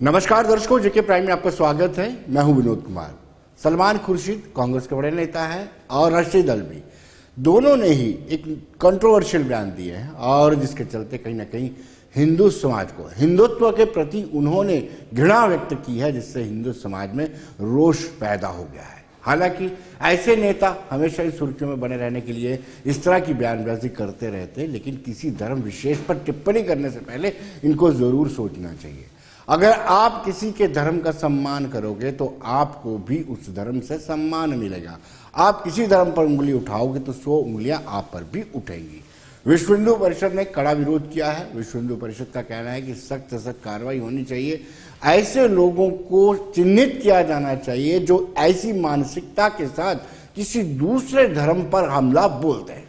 नमस्कार दर्शकों, जेके प्राइम में आपका स्वागत है। मैं हूं विनोद कुमार। सलमान खुर्शीद कांग्रेस के बड़े नेता हैं और राष्ट्रीय दल भी, दोनों ने ही एक कंट्रोवर्शियल बयान दिए हैं और जिसके चलते कहीं ना कहीं हिंदू समाज को हिंदुत्व के प्रति उन्होंने घृणा व्यक्त की है, जिससे हिंदू समाज में रोष पैदा हो गया है। हालांकि ऐसे नेता हमेशा ही सुर्खियों में बने रहने के लिए इस तरह की बयानबाजी करते रहते हैं, लेकिन किसी धर्म विशेष पर टिप्पणी करने से पहले इनको जरूर सोचना चाहिए। अगर आप किसी के धर्म का सम्मान करोगे तो आपको भी उस धर्म से सम्मान मिलेगा। आप किसी धर्म पर उंगली उठाओगे तो 100 उंगलियां आप पर भी उठेंगी। विश्व हिंदू परिषद ने कड़ा विरोध किया है। विश्व हिंदू परिषद का कहना है कि सख्त से सख्त कार्रवाई होनी चाहिए। ऐसे लोगों को चिन्हित किया जाना चाहिए जो ऐसी मानसिकता के साथ किसी दूसरे धर्म पर हमला बोलते हैं।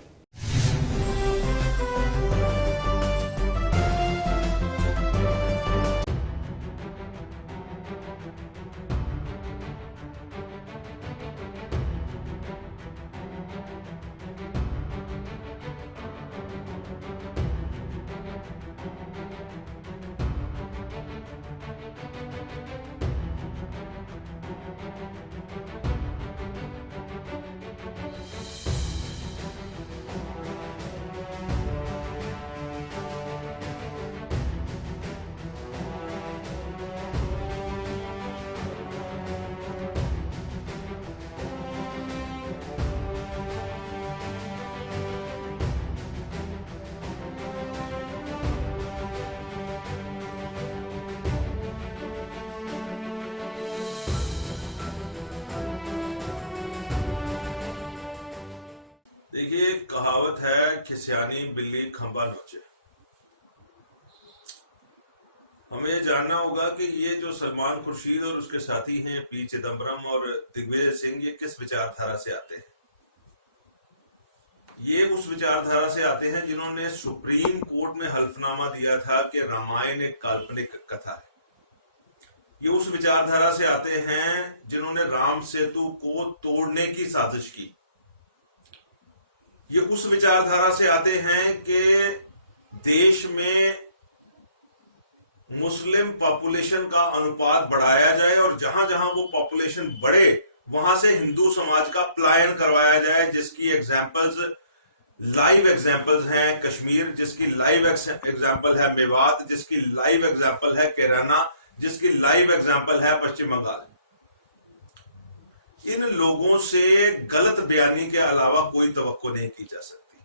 देखिए, कहावत है कि सियानी बिल्ली खंबा नोचे। हमें जानना होगा कि ये जो सलमान खुर्शीद और उसके साथी हैं पी चिदम्बरम और दिग्विजय सिंह, ये किस विचारधारा से आते हैं। ये उस विचारधारा से आते हैं जिन्होंने सुप्रीम कोर्ट में हल्फनामा दिया था कि रामायण एक काल्पनिक कथा है। ये उस विचारधारा से आते हैं जिन्होंने राम सेतु को तोड़ने की साजिश की। ये उस विचारधारा से आते हैं कि देश में मुस्लिम पॉपुलेशन का अनुपात बढ़ाया जाए और जहां जहां वो पॉपुलेशन बढ़े वहां से हिंदू समाज का पलायन करवाया जाए, जिसकी लाइव एग्जांपल्स हैं कश्मीर, जिसकी लाइव एग्जांपल है मेवात, जिसकी लाइव एग्जांपल है कैराना, जिसकी लाइव एग्जांपल है पश्चिम बंगाल। इन लोगों से गलत बयानी के अलावा कोई तवक्को नहीं की जा सकती।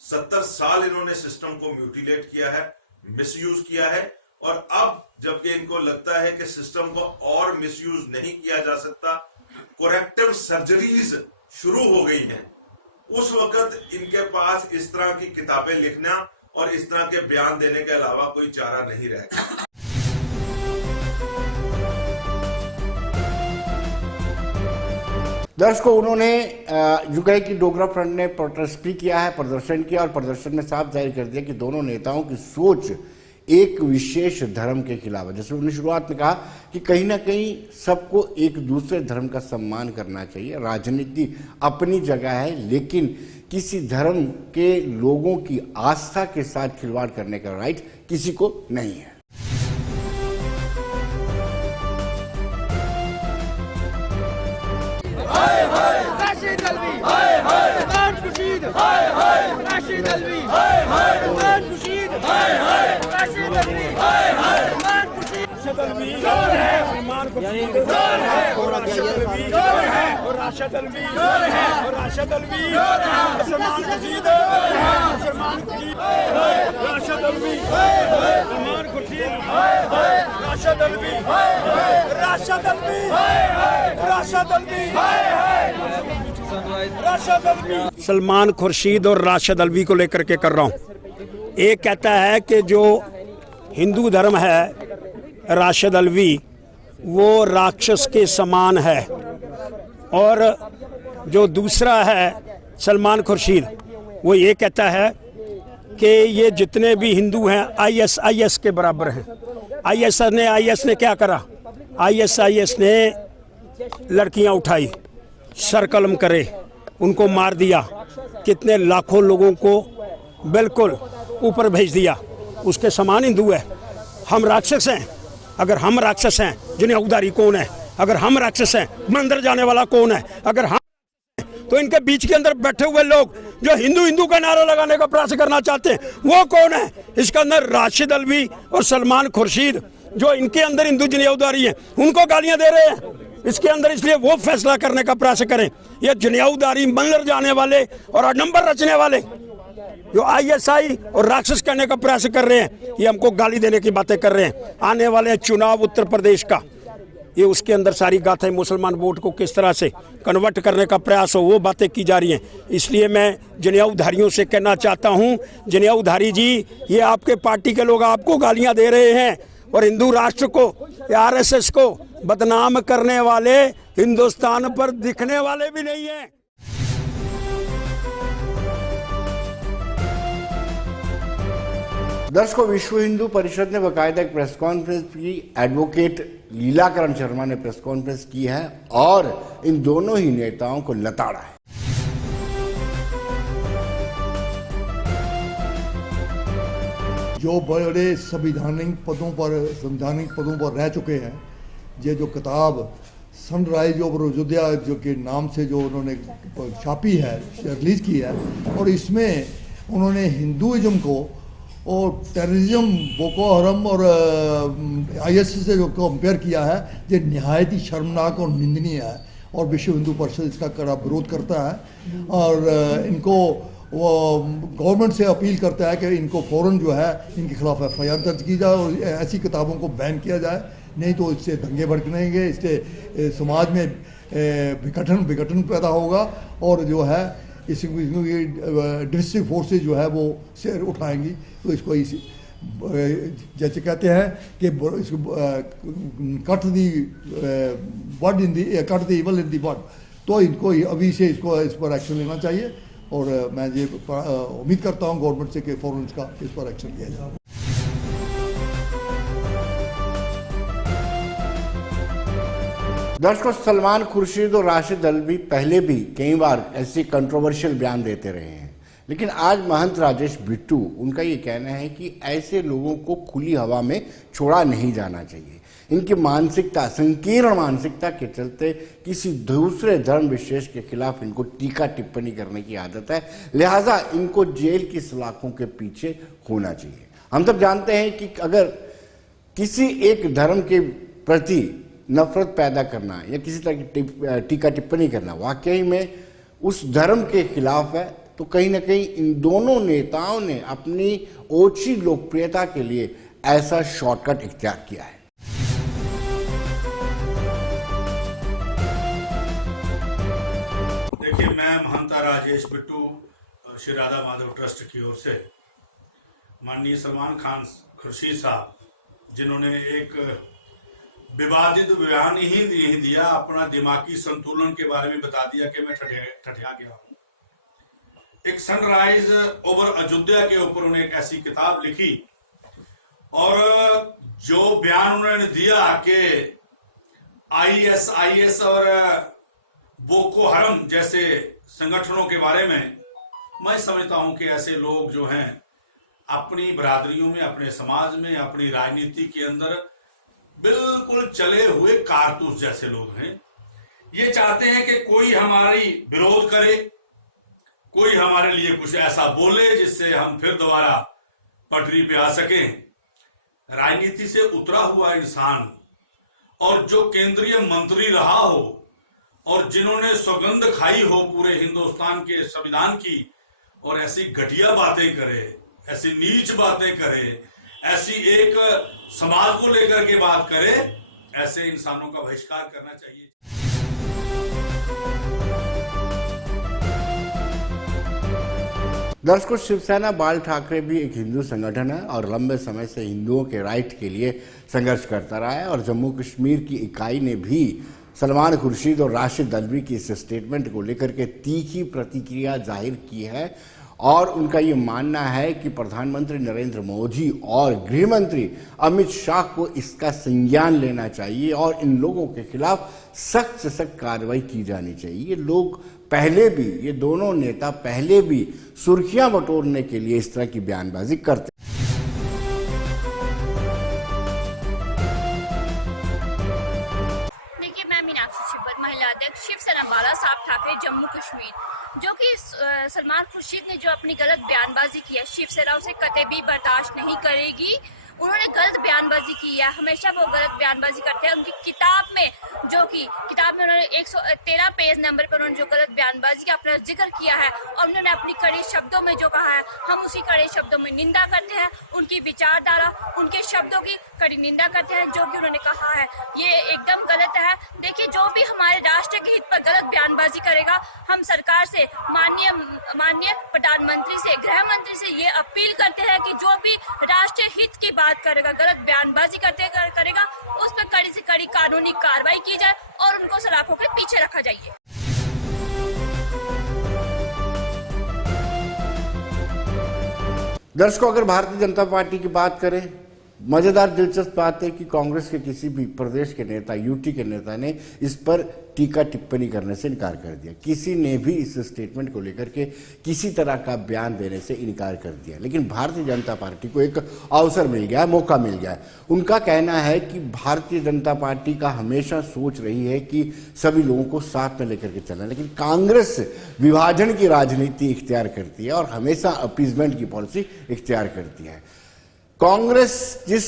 70 साल इन्होंने सिस्टम को म्यूटिलेट किया है, मिसयूज किया है, और अब जबकि इनको लगता है कि सिस्टम को और मिसयूज नहीं किया जा सकता, कोरेक्टिव सर्जरीज शुरू हो गई हैं, उस वक्त इनके पास इस तरह की किताबें लिखना और इस तरह के बयान देने के अलावा कोई चारा नहीं रह गया। दर्शकों, उन्होंने यूके की डोगरा फ्रंट ने प्रोटेस्ट भी किया है, प्रदर्शन किया और प्रदर्शन में साफ जाहिर कर दिया कि दोनों नेताओं की सोच एक विशेष धर्म के खिलाफ है। जैसे उन्होंने शुरुआत में कहा कि कहीं ना कहीं सबको एक दूसरे धर्म का सम्मान करना चाहिए। राजनीति अपनी जगह है, लेकिन किसी धर्म के लोगों की आस्था के साथ खिलवाड़ करने का राइट किसी को नहीं है। सलमान खुर्शीद और राशिद अल्वी को लेकर के कर रहा हूँ। एक कहता है कि जो हिंदू धर्म है राशिद अल्वी वो राक्षस के समान है, और जो दूसरा है सलमान खुर्शीद वो ये कहता है कि ये जितने भी हिंदू हैं आईएस के बराबर हैं। आईएस ने क्या करा? आईएस ने लड़कियां उठाई, सर कलम करे, उनको मार दिया, कितने लाखों लोगों को बिल्कुल ऊपर भेज दिया। उसके समान हिंदू है। हम राक्षस हैं? अगर हम राक्षस हैं, जुनियाउदारी कौन है? अगर हम राक्षस हैं, मंदिर जाने वाला कौन है? अगर हम तो इनके बीच के अंदर बैठे हुए लोग जो हिंदू हिंदू का नारा लगाने का प्रयास करना चाहते हैं वो कौन है? इसके अंदर राशिद अल्वी और सलमान खुर्शीद जो इनके अंदर हिंदू जुनियाउदारी है उनको गालियां दे रहे हैं इसके अंदर, इसलिए वो फैसला करने का प्रयास करें। ये जुनियाउदारी, मंदिर जाने वाले और आडंबर रचने वाले जो ISI और राक्षस कहने का प्रयास कर रहे हैं, ये हमको गाली देने की बातें कर रहे हैं। आने वाले चुनाव उत्तर प्रदेश का, ये उसके अंदर सारी गाथें मुसलमान वोट को किस तरह से कन्वर्ट करने का प्रयास हो वो बातें की जा रही हैं। इसलिए मैं जनेऊधारियों से कहना चाहता हूं, जनेऊधारी जी, ये आपके पार्टी के लोग आपको गालियां दे रहे हैं और हिंदू राष्ट्र को, RSS को बदनाम करने वाले हिंदुस्तान पर दिखने वाले भी नहीं हैं। दर्शकों, विश्व हिंदू परिषद ने बाकायदा एक प्रेस कॉन्फ्रेंस की, एडवोकेट लीलाकरण शर्मा ने प्रेस कॉन्फ्रेंस की है और इन दोनों ही नेताओं को लताड़ा है। जो बड़े संवैधानिक पदों पर रह चुके हैं, ये जो किताब सनराइज ओवर अयोध्या जो के नाम से जो उन्होंने छापी है, रिलीज़ की है, और इसमें उन्होंने हिंदुइज्म को और टेररिज्म, बोको हरम और ISIS से जो कंपेयर किया है, ये नहायत ही शर्मनाक और निंदनीय है और विश्व हिंदू परिषद इसका कड़ा विरोध करता है और इनको वो गवर्नमेंट से अपील करता है कि इनको फ़ौरन जो है इनके खिलाफ FIR दर्ज की जाए और ऐसी किताबों को बैन किया जाए, नहीं तो इससे दंगे भड़कनेंगे, इससे समाज में विघटन पैदा होगा और जो है इसकी डिस्ट्रिक्ट फोर्सेज जो है वो सिर उठाएंगी। तो इसको जैसे कहते हैं कि इसको कट दी इवल इन दी बड, तो इनको अभी से इस पर एक्शन लेना चाहिए और मैं ये उम्मीद करता हूँ गवर्नमेंट से कि फौरन इस पर एक्शन लिया जाए। दर्शकों, सलमान खुर्शीद और राशिद अल्वी पहले भी कई बार ऐसे कंट्रोवर्शियल बयान देते रहे हैं, लेकिन आज महंत राजेश बिट्टू, उनका ये कहना है कि ऐसे लोगों को खुली हवा में छोड़ा नहीं जाना चाहिए। इनकी मानसिकता, संकीर्ण मानसिकता के चलते किसी दूसरे धर्म विशेष के खिलाफ इनको टीका टिप्पणी करने की आदत है, लिहाजा इनको जेल की सलाखों के पीछे होना चाहिए। हम सब जानते हैं कि अगर किसी एक धर्म के प्रति नफरत पैदा करना या किसी तरह की टीका टिप्पणी करना वाकई में उस धर्म के खिलाफ है, तो कहीं ना कहीं इन दोनों नेताओं ने अपनी ओछी लोकप्रियता के लिए ऐसा शॉर्टकट इख्तियार किया है। देखिए, मैं महंता राजेश बिट्टू, श्री राधा माधव ट्रस्ट की ओर से माननीय सलमान खान खुर्शीद साहब, जिन्होंने एक विवादित बयान ही नहीं दिया, अपना दिमागी संतुलन के बारे में बता दिया कि मैं ठठिया गया हूं। एक सनराइज ओवर अयोध्या के ऊपर उन्होंने एक ऐसी किताब लिखी और जो बयान उन्होंने दिया कि ISIS और बोको हरम जैसे संगठनों के बारे में, मैं समझता हूं कि ऐसे लोग जो हैं अपनी बरादरियों में, अपने समाज में, अपनी राजनीति के अंदर बिल्कुल चले हुए कारतूस जैसे लोग हैं। ये चाहते हैं कि कोई हमारी विरोध करे, कोई हमारे लिए कुछ ऐसा बोले जिससे हम फिर दोबारा पटरी पे आ सकें। राजनीति से उतरा हुआ इंसान और जो केंद्रीय मंत्री रहा हो और जिन्होंने सौगंध खाई हो पूरे हिंदुस्तान के संविधान की, और ऐसी घटिया बातें करे, ऐसी नीच बातें करे, ऐसी एक समाज को लेकर के बात करे, ऐसे इंसानों का बहिष्कार करना चाहिए। दर्शकों, शिवसेना बाल ठाकरे भी एक हिंदू संगठन है और लंबे समय से हिंदुओं के राइट के लिए संघर्ष करता रहा है और जम्मू कश्मीर की इकाई ने भी सलमान खुर्शीद और राशिद अल्वी की इस स्टेटमेंट को लेकर के तीखी प्रतिक्रिया जाहिर की है और उनका ये मानना है कि प्रधानमंत्री नरेंद्र मोदी और गृह मंत्री अमित शाह को इसका संज्ञान लेना चाहिए और इन लोगों के खिलाफ सख्त से सख्त कार्रवाई की जानी चाहिए। ये लोग पहले भी, ये दोनों नेता पहले भी सुर्खियां बटोरने के लिए इस तरह की बयानबाजी करते। सलमान खुर्शीद ने जो अपनी गलत बयानबाजी की है, शिवसेना उसे कतई भी बर्दाश्त नहीं करेगी। उन्होंने गलत बयानबाजी की है, हमेशा वो गलत बयानबाजी करते हैं। उनकी किताब में उन्होंने 113 पेज नंबर पर उन्होंने जो गलत बयानबाजी का अपना जिक्र किया है और उन्होंने अपनी कड़े शब्दों में जो कहा है, हम उसी कड़े शब्दों में निंदा करते हैं। उनकी विचारधारा, उनके शब्दों की कड़ी निंदा करते हैं। जो भी उन्होंने कहा है ये एकदम गलत है। देखिए, जो भी हमारे राष्ट्र के हित पर गलत बयानबाजी करेगा, हम सरकार से, माननीय प्रधानमंत्री से, गृह मंत्री से ये अपील करते हैं कि जो भी राष्ट्रीय हित की बात करेगा, गलत बयानबाजी करेगा, उस पर कड़ी से कड़ी कानूनी कार्रवाई की जाए और उनको सलाखों के पीछे रखा जाइए। दर्शकों, अगर भारतीय जनता पार्टी की बात करें, मजेदार दिलचस्प बात है कि कांग्रेस के किसी भी प्रदेश के नेता, यूटी के नेता ने इस पर टीका टिप्पणी करने से इनकार कर दिया। किसी ने भी इस स्टेटमेंट को लेकर के किसी तरह का बयान देने से इनकार कर दिया। लेकिन भारतीय जनता पार्टी को एक अवसर मिल गया है, मौका मिल गया है। उनका कहना है कि भारतीय जनता पार्टी का हमेशा सोच रही है कि सभी लोगों को साथ में लेकर के चलना, लेकिन कांग्रेस विभाजन की राजनीति इख्तियार करती है और हमेशा अपीजमेंट की पॉलिसी इख्तियार करती है। कांग्रेस जिस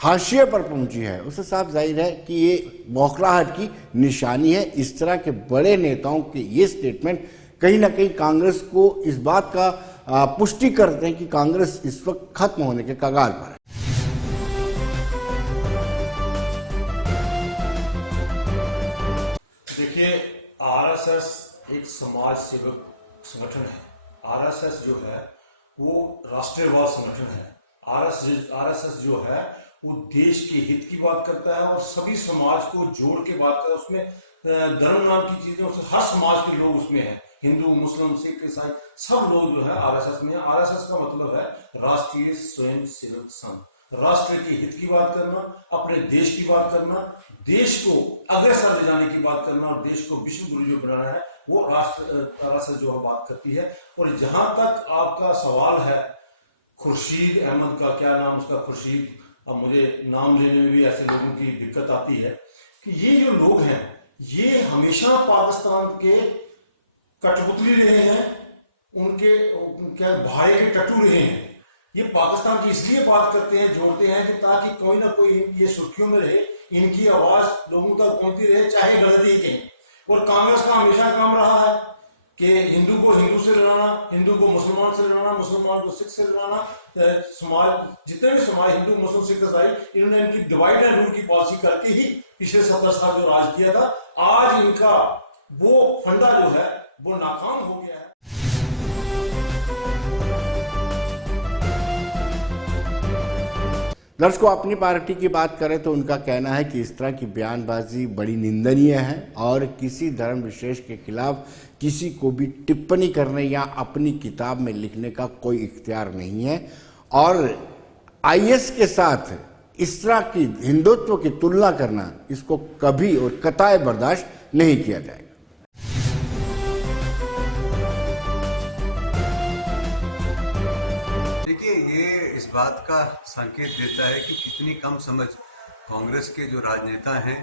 हाशिए पर पहुंची है उससे साफ जाहिर है कि ये बौखलाहट की निशानी है। इस तरह के बड़े नेताओं के ये स्टेटमेंट कहीं ना कहीं कांग्रेस को इस बात का पुष्टि करते हैं कि कांग्रेस इस वक्त खत्म होने के कगार पर है। देखिए, आरएसएस एक समाज सेवक संगठन है। आरएसएस जो है वो राष्ट्रवाद संगठन है। आरएसएस जो है वो देश के हित की बात करता है और सभी समाज को जोड़ के बात करता है। उसमें धर्म नाम की चीजें, हर समाज के लोग उसमें हैं, हिंदू, मुस्लिम, सिख, ईसाई, सब लोग जो है आरएसएस में है। आरएसएस का मतलब है राष्ट्रीय स्वयं सेवक संघ। राष्ट्र के हित की बात करना, अपने देश की बात करना, देश को अग्रसर ले जाने की बात करना और देश को विश्व गुरु जो बनाना है, वो आरएसएस जो है बात करती है। और जहां तक आपका सवाल है खुर्शीद अहमद का, क्या नाम उसका, खुर्शीद, अब मुझे नाम लेने में भी ऐसे लोगों की दिक्कत आती है कि ये जो लोग हैं ये हमेशा पाकिस्तान के कठपुतली रहे हैं, उनके क्या भाई के टट्टू रहे हैं। ये पाकिस्तान की इसलिए बात करते हैं, जोड़ते हैं कि ताकि कोई ना कोई ये सुर्खियों में रहे, इनकी आवाज लोगों तक पहुंचती रहे, चाहे गलत ही कहें। और कांग्रेस का हमेशा काम रहा है कि हिंदू को हिंदू से लड़ाना, हिंदू को मुसलमान से लड़ाना, मुसलमान को सिख से लड़ाना। समाज, जितने भी समाज, हिंदू, मुस्लिम, सिख, ईसाई, इन्होंने इनकी डिवाइड एंड रूल की पॉलिसी करके ही पिछले 70 साल जो राज किया था, आज इनका वो फंडा जो है वो नाकाम हो गया है। दर्शकों, अपनी पार्टी की बात करें तो उनका कहना है कि इस तरह की बयानबाजी बड़ी निंदनीय है और किसी धर्म विशेष के खिलाफ किसी को भी टिप्पणी करने या अपनी किताब में लिखने का कोई इख्तियार नहीं है। और आईएस के साथ इस तरह की हिंदुत्व की तुलना करना, इसको कभी और कतई बर्दाश्त नहीं किया जाएगा। देखिए, ये इस बात का संकेत देता है कि कितनी कम समझ कांग्रेस के जो राजनेता हैं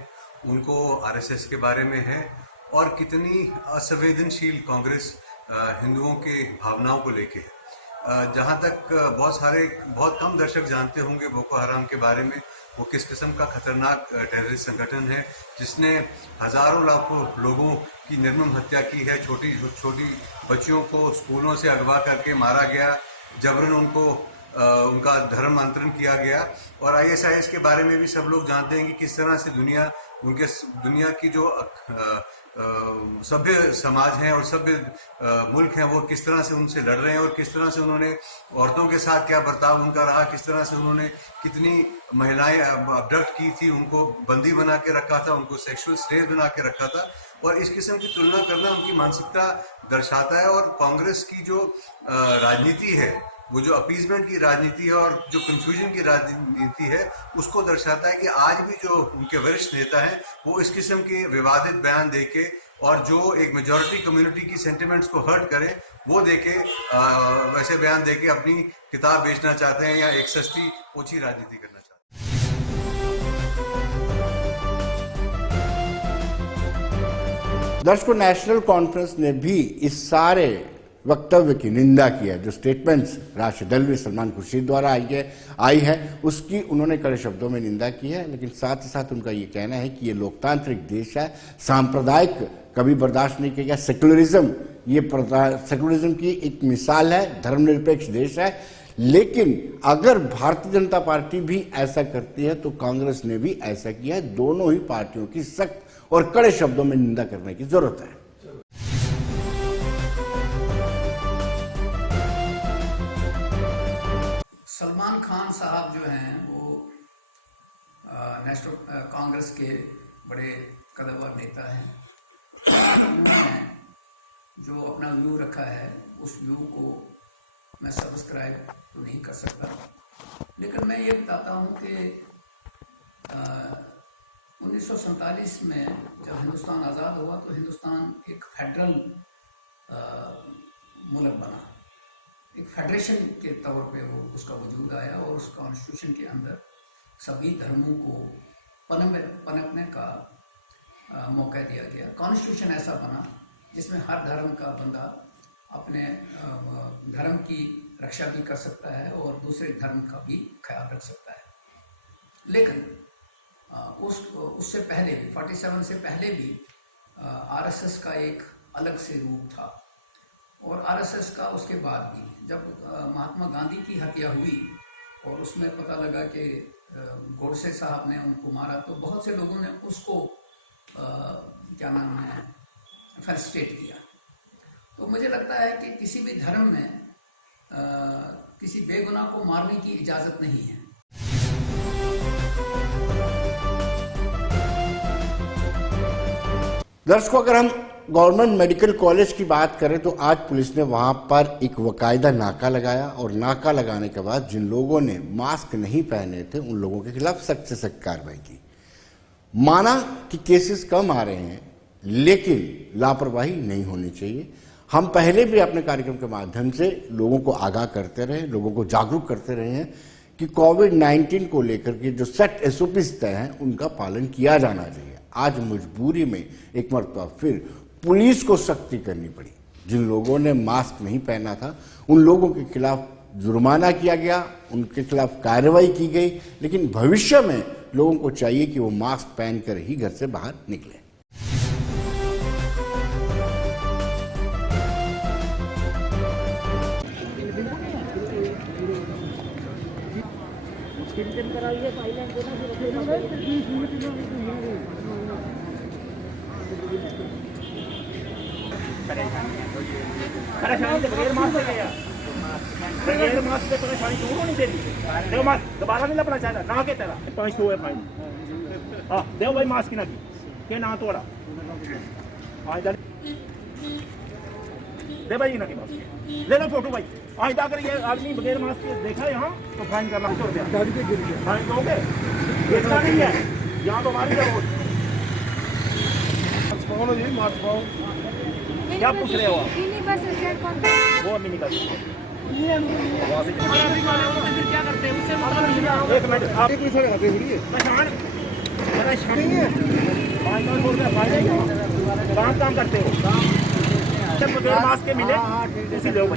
उनको आरएसएस के बारे में है और कितनी असंवेदनशील कांग्रेस हिंदुओं के भावनाओं को लेके है। जहाँ तक बहुत कम दर्शक जानते होंगे बोको हराम के बारे में, वो किस किस्म का खतरनाक टेररिस्ट संगठन है जिसने हजारों लाखों लोगों की निर्मम हत्या की है। छोटी छोटी बच्चियों को स्कूलों से अगवा करके मारा गया, जबरन उनका धर्मांतरण किया गया। और आईएसआईएस के बारे में भी सब लोग जानते हैं कि किस तरह से दुनिया की जो सभ्य समाज हैं और सभ्य मुल्क हैं वो किस तरह से उनसे लड़ रहे हैं और किस तरह से उन्होंने औरतों के साथ क्या बर्ताव उनका रहा, किस तरह से उन्होंने कितनी महिलाएं अबडक्ट की थी, उनको बंदी बना के रखा था, उनको सेक्सुअल स्लेव बना के रखा था। और इस किस्म की तुलना करना उनकी मानसिकता दर्शाता है। और कांग्रेस की जो राजनीति है, वो जो अपीजमेंट की राजनीति है और जो कंफ्यूजन की राजनीति है, उसको दर्शाता है कि आज भी जो उनके वरिष्ठ नेता हैं वो इस किस्म के विवादित बयान देके और जो एक मेजॉरिटी कम्युनिटी की सेंटिमेंट्स को हर्ट करे वो देके वैसे बयान देके अपनी किताब बेचना चाहते हैं या एक सस्ती ओछी राजनीति करना चाहते हैं। दर्शकों, नेशनल कॉन्फ्रेंस ने भी इस सारे वक्तव्य की निंदा की है। जो स्टेटमेंट्स राशिद दलवी सलमान खुर्शीद द्वारा आई है उसकी उन्होंने कड़े शब्दों में निंदा की है, लेकिन साथ ही साथ उनका ये कहना है कि ये लोकतांत्रिक देश है, सांप्रदायिक कभी बर्दाश्त नहीं किया गया। सेकुलरिज्म ये सेकुलरिज्म की एक मिसाल है, धर्मनिरपेक्ष देश है। लेकिन अगर भारतीय जनता पार्टी भी ऐसा करती है तो कांग्रेस ने भी ऐसा किया है। दोनों ही पार्टियों की सख्त और कड़े शब्दों में निंदा करने की जरूरत है। सलमान खान साहब जो हैं वो नेशनल कांग्रेस के बड़े कद्दावर नेता हैं। उन्होंने जो अपना व्यू रखा है उस व्यू को मैं सब्सक्राइब तो नहीं कर सकता, लेकिन मैं ये बताता हूँ कि 1947 में जब हिंदुस्तान आज़ाद हुआ तो हिंदुस्तान एक फेडरल मुल्क बना, एक फेडरेशन के तौर पे वो उसका वजूद आया और उस कॉन्स्टिट्यूशन के अंदर सभी धर्मों को पनपने का मौका दिया गया। कॉन्स्टिट्यूशन ऐसा बना जिसमें हर धर्म का बंदा अपने धर्म की रक्षा भी कर सकता है और दूसरे धर्म का भी ख्याल रख सकता है। लेकिन उससे पहले 47 से पहले भी आरएसएस का एक अलग से रूप था और आरएसएस का उसके बाद भी जब महात्मा गांधी की हत्या हुई और उसमें पता लगा कि गोडसे साहब ने उनको मारा तो बहुत से लोगों ने उसको क्या नाम है फेलिसिटेट किया। तो मुझे लगता है कि किसी भी धर्म में किसी बेगुनाह को मारने की इजाजत नहीं है। दर्शकों, अगर हम गवर्नमेंट मेडिकल कॉलेज की बात करें तो आज पुलिस ने वहां पर एक बाकायदा नाका लगाया और नाका लगाने के बाद जिन लोगों ने मास्क नहीं पहने थे उन लोगों के खिलाफ सख्त से सख्त कार्रवाई की। माना कि केसेस कम आ रहे हैं लेकिन लापरवाही नहीं होनी चाहिए। हम पहले भी अपने कार्यक्रम के माध्यम से लोगों को आगाह करते रहे, लोगों को जागरूक करते रहे हैं कि कोविड-19 को लेकर के जो सेट एसओपीज तय हैं उनका पालन किया जाना चाहिए। आज मजबूरी में एक मरतबा फिर पुलिस को सख्ती करनी पड़ी। जिन लोगों ने मास्क नहीं पहना था उन लोगों के खिलाफ जुर्माना किया गया, उनके खिलाफ कार्रवाई की गई, लेकिन भविष्य में लोगों को चाहिए कि वो मास्क पहनकर ही घर से बाहर निकले। परेशानी बगैर मास्क के गया, बगैर मास्क से परेशानी दूर होनी चाहिए। देव मास्क दोबारा नहीं लपना चाहिए ना के तेरा 500 है फाइन। हाँ देव भाई मास्क ना के ना तोड़ा आज दे भाई ना के मास्क ले लो फोटो भाई। आज तक अगर ये आदमी बगैर मास्क के देखा है यहाँ तो फाइन करना 100 रुपया फाइन दोगे। इतना नहीं है यहाँ तो हमारी जरूरत मास्क पाओ। क्या पूछ रहे हो आप? वो अभी निकल क्या करते हैं उससे एक मिनट आप काम करते हो बगैर मास्क के मिले इसी लोग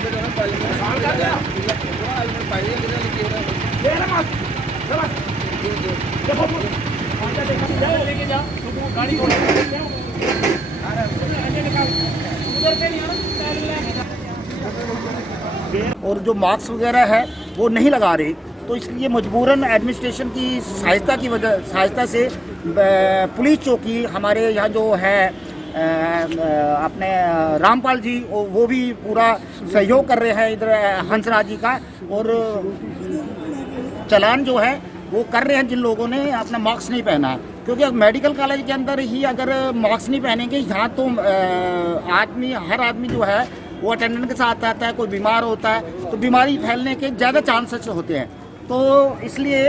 लेके जाओ गाड़ी और जो मास्क वगैरह है वो नहीं लगा रहे, तो इसलिए मजबूरन एडमिनिस्ट्रेशन की सहायता से पुलिस चौकी हमारे यहाँ जो है अपने रामपाल जी वो भी पूरा सहयोग कर रहे हैं इधर हंसराज जी का, और चालान जो है वो कर रहे हैं जिन लोगों ने अपना मास्क नहीं पहना है। क्योंकि मेडिकल कॉलेज के अंदर ही अगर मास्क नहीं पहनेंगे यहाँ तो हर आदमी जो है वो अटेंडेंट के साथ आता है, कोई बीमार होता है तो बीमारी फैलने के ज़्यादा चांसेस होते हैं। तो इसलिए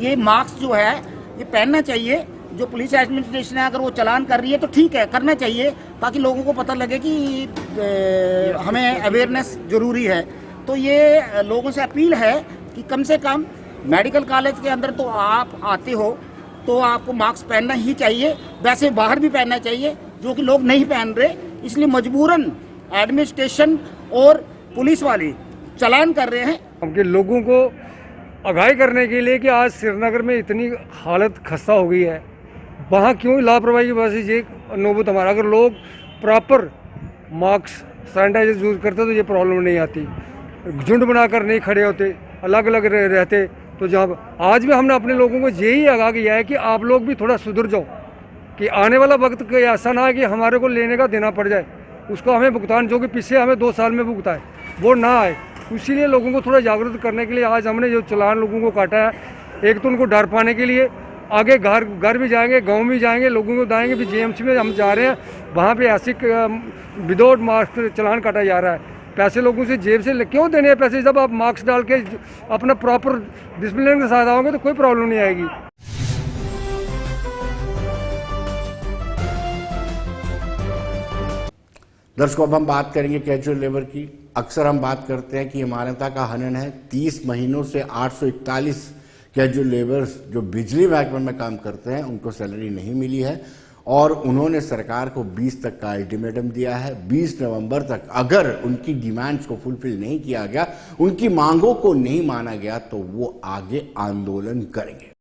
ये मास्क जो है ये पहनना चाहिए। जो पुलिस एडमिनिस्ट्रेशन है अगर वो चालान कर रही है तो ठीक है, करना चाहिए ताकि लोगों को पता लगे कि हमें अवेयरनेस ज़रूरी है। तो ये लोगों से अपील है कि कम से कम मेडिकल कॉलेज के अंदर तो आप आते हो तो आपको मास्क पहनना ही चाहिए, वैसे बाहर भी पहनना चाहिए जो कि लोग नहीं पहन रहे। इसलिए मजबूरन एडमिनिस्ट्रेशन और पुलिस वाले चालान कर रहे हैं। हमके लोगों को आगाही करने के लिए कि आज श्रीनगर में इतनी हालत खस्ता हो गई है, वहाँ क्यों लापरवाही की वजह से ये नौबत हमारा। अगर लोग प्रॉपर मास्क सैनिटाइजर यूज़ करते तो ये प्रॉब्लम नहीं आती, झुंड बनाकर नहीं खड़े होते, अलग अलग रहते। तो जहाँ आज भी हमने अपने लोगों को यही आगाह किया है कि आप लोग भी थोड़ा सुधर जाओ, कि आने वाला वक्त ऐसा ना है कि हमारे को लेने का देना पड़ जाए, उसको हमें भुगतान जो कि पिछले हमें 2 साल में भुगता है वो ना आए। इसीलिए लोगों को थोड़ा जागरूक करने के लिए आज हमने जो चालान लोगों को काटा है, एक तो उनको डर पाने के लिए, आगे घर भी जाएंगे, गांव भी जाएंगे, लोगों को बताएंगे भी जेएमसी में हम जा रहे हैं, वहाँ पे ऐसे विदाउट मास्क चालान काटा जा रहा है। पैसे लोगों से जेब से क्यों देने हैं पैसे, जब आप मास्क डाल के अपना प्रॉपर डिसिप्लिन के साथ आओगे तो कोई प्रॉब्लम नहीं आएगी। दर्शकों, अब हम बात करेंगे कैजुअल लेबर की। अक्सर हम बात करते हैं कि मान्यता का हनन है। 30 महीनों से 841 कैजुअल लेबर्स जो बिजली महकमे में काम करते हैं उनको सैलरी नहीं मिली है और उन्होंने सरकार को 20 तक का अल्टीमेटम दिया है। 20 नवंबर तक अगर उनकी डिमांड्स को फुलफिल नहीं किया गया, उनकी मांगों को नहीं माना गया तो वो आगे आंदोलन करेंगे।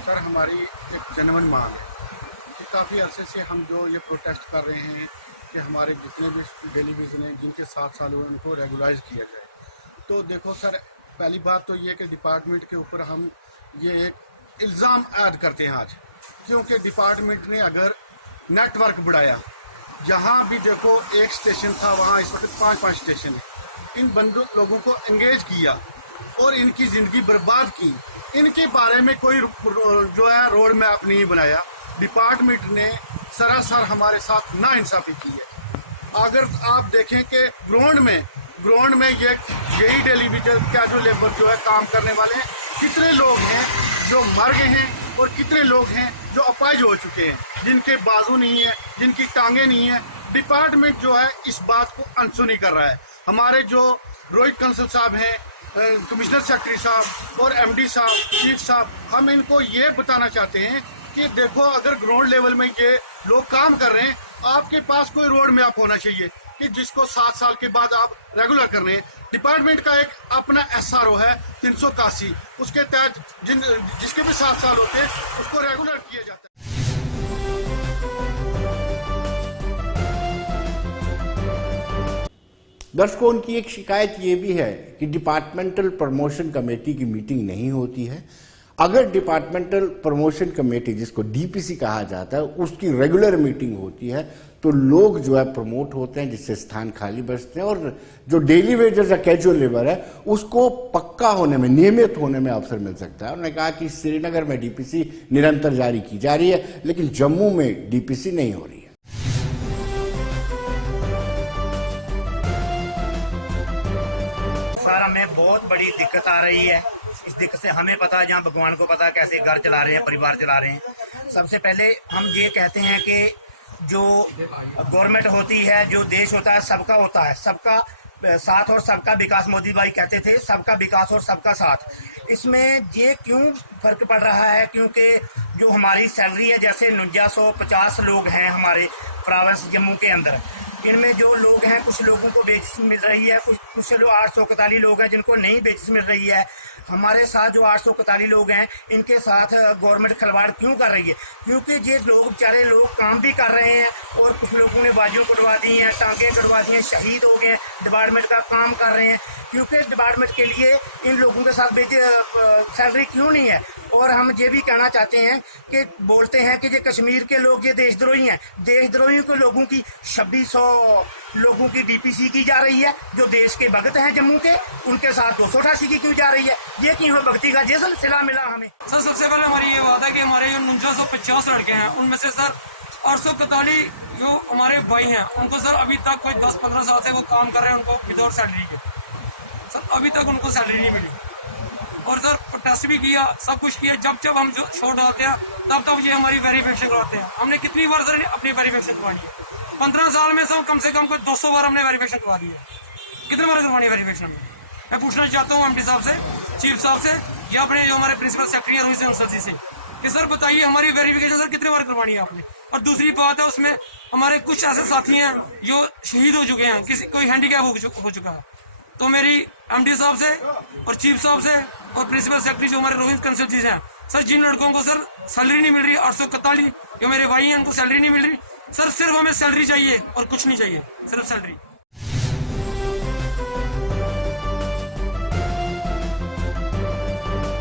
सर, हमारी एक जनमन मांग है कि काफ़ी अरसे से हम जो ये प्रोटेस्ट कर रहे हैं कि हमारे जितने भी डेलीविजन हैं जिनके 7 साल हुए उनको रेगुलाइज किया जाए। तो देखो सर, पहली बात तो ये कि डिपार्टमेंट के ऊपर हम ये एक इल्ज़ाम ऐड करते हैं आज, क्योंकि डिपार्टमेंट ने अगर नेटवर्क बढ़ाया, जहाँ भी देखो एक स्टेशन था वहाँ इस वक्त 5-5 स्टेशन है, इन लोगों को एंगेज किया और इनकी ज़िंदगी बर्बाद की। इनके बारे में कोई जो है रोड मैप नहीं बनाया। डिपार्टमेंट ने सरासर हमारे साथ नाइंसाफी की है। अगर आप देखें कि ग्राउंड में यही टेलीविजन का जो लेबर जो है काम करने वाले हैं, कितने लोग हैं जो मर गए हैं और कितने लोग हैं जो अपाहिज हो चुके हैं, जिनके बाजू नहीं है, जिनकी टांगे नहीं है। डिपार्टमेंट जो है इस बात को अनसुनी कर रहा है। हमारे जो रोहित कंसल साहब हैं, कमिश्नर सेक्रेटरी साहब और एमडी साहब, चीफ साहब, हम इनको ये बताना चाहते हैं कि देखो, अगर ग्राउंड लेवल में ये लोग काम कर रहे हैं, आपके पास कोई रोड मैप होना चाहिए कि जिसको 7 साल के बाद आप रेगुलर कर रहे हैं। डिपार्टमेंट का एक अपना SRO है 381, उसके तहत जिसके भी 7 साल होते हैं उसको रेगुलर किया जाता है। दर्शकों, उनकी एक शिकायत ये भी है कि डिपार्टमेंटल प्रमोशन कमेटी की मीटिंग नहीं होती है। अगर डिपार्टमेंटल प्रमोशन कमेटी, जिसको DPC कहा जाता है, उसकी रेगुलर मीटिंग होती है तो लोग जो है प्रमोट होते हैं, जिससे स्थान खाली बचते हैं और जो डेली वेजर्स या कैजुअल लेबर है उसको पक्का होने में, नियमित होने में अवसर मिल सकता है। उन्होंने कहा कि श्रीनगर में DPC निरंतर जारी की जा रही है, लेकिन जम्मू में DPC नहीं हो रही है। सर, हमें बहुत बड़ी दिक्कत आ रही है। इस दिक्कत से हमें पता है, जहाँ भगवान को पता है कैसे घर चला रहे हैं, परिवार चला रहे हैं। सबसे पहले हम ये कहते हैं कि जो गवर्नमेंट होती है, जो देश होता है, सबका होता है, सबका साथ और सबका विकास। मोदी भाई कहते थे सबका विकास और सबका साथ। इसमें ये क्यों फर्क पड़ रहा है? क्योंकि जो हमारी सैलरी है, जैसे 4950 लोग हैं हमारे प्रोविंस जम्मू के अंदर, इनमें जो लोग हैं, कुछ लोगों को बेसिस मिल रही है, कुछ लोग 841 लोग हैं जिनको नहीं बेसिस मिल रही है। हमारे साथ जो 841 लोग हैं, इनके साथ गवर्नमेंट खिलवाड़ क्यों कर रही है? क्योंकि ये लोग, बेचारे लोग काम भी कर रहे हैं और कुछ लोगों ने बाजू कटवा दी हैं, टांगे कटवा दी हैं, शहीद हो गए, डिपार्टमेंट का काम कर रहे हैं। क्योंकि डिपार्टमेंट के लिए इन लोगों के साथ सैलरी क्यों नहीं है? और हम ये भी कहना चाहते हैं कि बोलते हैं कि ये कश्मीर के लोग ये देशद्रोही हैं। देशद्रोही के लोगों की 2600 लोगों की DPC की जा रही है, जो देश के भगत हैं जम्मू के, उनके साथ 288 की क्यों जा रही है? ये क्यों है? भक्ति का जैसा सिला मिला हमें। सर, सबसे पहले हमारी ये बात है कि हमारे जो 4950 लड़के हैं, उनमें से सर 841 जो हमारे भाई हैं उनको सर अभी तक कोई 10-15 साल से वो काम कर रहे हैं, उनको विदाउट सैलरी के सर अभी तक उनको सैलरी नहीं मिली। और सर प्रोटेस्ट भी किया, सब कुछ किया, जब हम जो छोड़ डालते हैं तब ये हमारी वेरिफिकेशन करवाते हैं। हमने कितनी बार सर अपनी वेरिफिकेशन करवानी है? 15 साल में सर कम से कम कोई 200 बार हमने वेरिफिकेशन करवा दी है। कितने बार करवानी है वेरिफिकेशन? मैं पूछना चाहता हूँ एमडी साहब से, चीफ साहब से, या अपने जो हमारे प्रिंसिपल सेक्रेटरी है रोहित अंसर जी से कि सर बताइए हमारी वेरिफिकेशन सर कितने बार करवानी है आपने? और दूसरी बात है, उसमें हमारे कुछ ऐसे साथी हैं जो शहीद हो चुके हैं, कोई हैंडीकैप हो चुका है। तो मेरी एमडी साहब से और चीफ साहब से और प्रिंसिपल सेक्रेटरी जो हमारे रोहित कंसल जी हैं, सर जिन लड़कों को सर सैलरी नहीं मिल रही 841 जो मेरे भाई हैं उनको सैलरी नहीं मिल रही सर, सिर्फ हमें सैलरी चाहिए और कुछ नहीं चाहिए, सिर्फ सैलरी।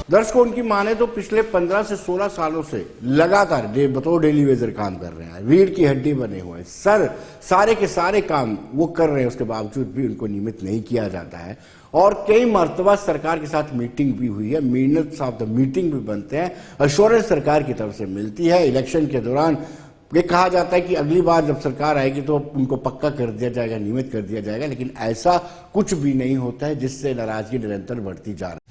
दर्शकों, उनकी माने तो पिछले 15 से 16 सालों से लगातार बतौर डेली वेजर काम कर रहे हैं, रीढ़ की हड्डी बने हुए हैं। सारे के सारे काम वो कर रहे हैं, उसके बावजूद भी उनको नियमित नहीं किया जाता है। और कई मर्तबा सरकार के साथ मीटिंग भी हुई है, मिनट्स ऑफ द मीटिंग भी बनते हैं, एश्योरेंस सरकार की तरफ से मिलती है। इलेक्शन के दौरान ये कहा जाता है कि अगली बार जब सरकार आएगी तो उनको पक्का कर दिया जाएगा, नियमित कर दिया जाएगा, लेकिन ऐसा कुछ भी नहीं होता है, जिससे नाराजगी निरंतर बढ़ती जा रही है।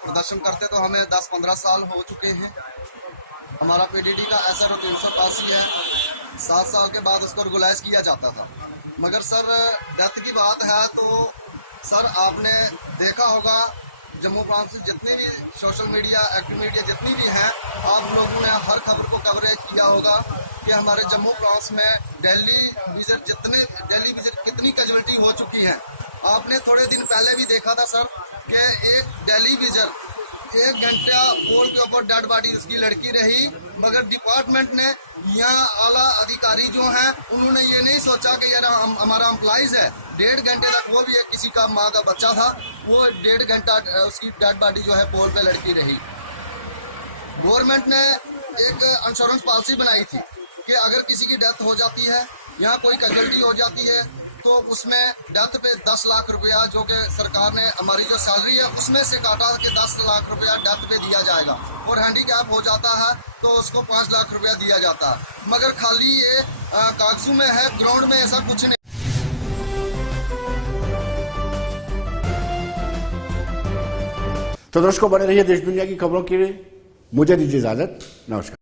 प्रदर्शन करते तो हमें 10-15 साल हो चुके हैं। हमारा पीडीडी का SR 382 है, 7 साल के बाद उसको रेगुलाइज किया जाता था। मगर सर डेथ की बात है तो सर आपने देखा होगा जम्मू प्रांत से जितनी भी सोशल मीडिया, एक्टिव मीडिया जितनी भी हैं, आप लोगों ने हर खबर को कवरेज किया होगा कि हमारे जम्मू प्रांत में डेली विजिट कितनी कैजुअलिटी हो चुकी है। आपने थोड़े दिन पहले भी देखा था सर कि एक दिल्ली विजर 1 घंटा पोल के ऊपर डेड बॉडी उसकी लड़की रही, मगर डिपार्टमेंट ने यहाँ आला अधिकारी जो हैं उन्होंने ये नहीं सोचा कि यार हमारा एम्प्लॉइज है, 1.5 घंटे तक वो भी एक किसी का माँ का बच्चा था, वो 1.5 घंटा उसकी डेड बॉडी जो है पोल पे लड़की रही। गवर्नमेंट ने एक इंश्योरेंस पॉलिसी बनाई थी कि अगर किसी की डेथ हो जाती है, यहाँ कोई कैजुअलिटी हो जाती है, तो उसमें डेथ पे 10 लाख रुपया जो कि सरकार ने हमारी जो सैलरी है उसमें से काटा के 10 लाख रुपया डेथ पे दिया जाएगा, और हैंडीकैप हो जाता है तो उसको 5 लाख रुपया दिया जाता है। मगर खाली ये कागजों में है, ग्राउंड में ऐसा कुछ नहीं। तो दर्शकों, बने रहिए देश दुनिया की खबरों के लिए। मुझे दीजिए इजाजत, नमस्कार।